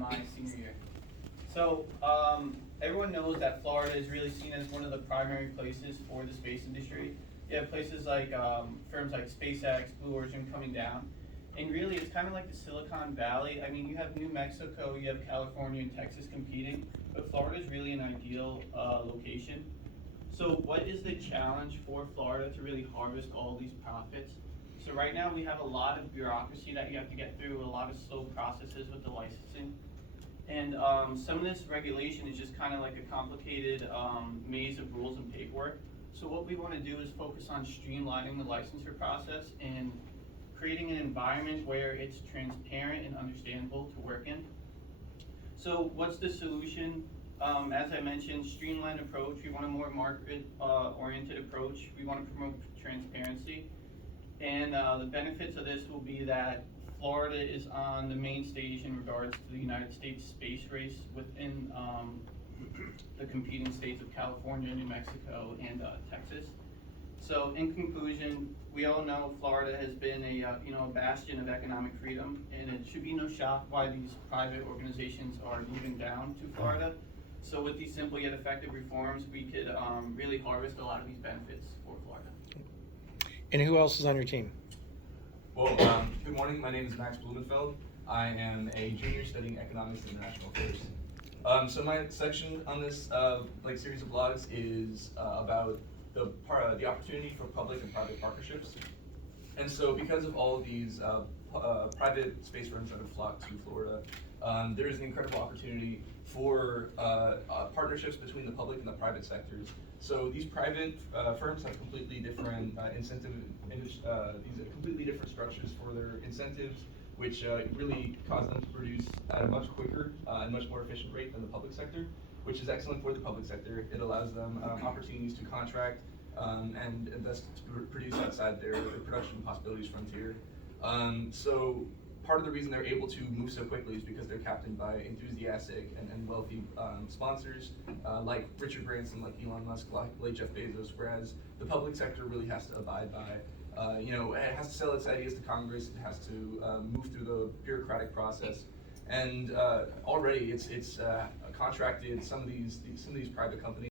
my senior year. So everyone knows that Florida is really seen as one of the primary places for the space industry. You have places like firms like SpaceX, Blue Origin coming down. And really, it's kind of like the Silicon Valley. I mean, you have New Mexico, you have California and Texas competing, but Florida is really an ideal location. So what is the challenge for Florida to really harvest all these profits? So right now we have a lot of bureaucracy that you have to get through, a lot of slow processes with the licensing. And some of this regulation is just kind of like a complicated maze of rules and paperwork. So what we want to do is focus on streamlining the licensure process and creating an environment where it's transparent and understandable to work in. So what's the solution? As I mentioned, streamlined approach. We want a more market-oriented approach. We want to promote transparency. And the benefits of this will be that Florida is on the main stage in regards to the United States space race within the competing states of California, New Mexico, and Texas. So in conclusion, we all know Florida has been a bastion of economic freedom, and it should be no shock why these private organizations are moving down to Florida. So with these simple yet effective reforms, we could really harvest a lot of these benefits for Florida. And who else is on your team? Well, good morning. My name is Max Blumenfeld. I am a junior studying economics and international affairs. So my section on this series of blogs is about the opportunity for public and private partnerships. And so because of all of these private space firms that have flocked to Florida, there is an incredible opportunity for partnerships between the public and the private sectors. So these private firms have completely different completely different structures for their incentives, which really cause them to produce at a much quicker and much more efficient rate than the public sector, which is excellent for the public sector. It allows them opportunities to contract and thus to produce outside their production possibilities frontier. So part of the reason they're able to move so quickly is because they're captained by enthusiastic and wealthy sponsors like Richard Branson, like Elon Musk, like Jeff Bezos, whereas the public sector really has to abide by it has to sell its ideas to Congress, it has to move through the bureaucratic process, and already it's contracted some of these private companies